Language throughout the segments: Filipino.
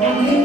Amen.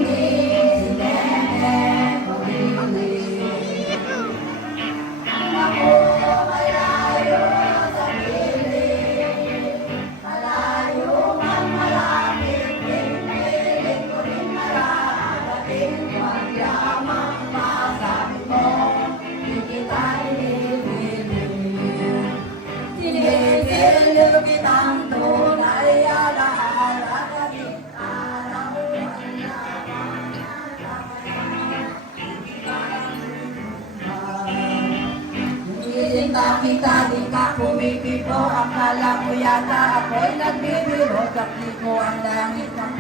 Nakita kita, di ka kumikibo Akala mo yata ako'y nagbibiro Sakli ko ang langit ng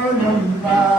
não vai.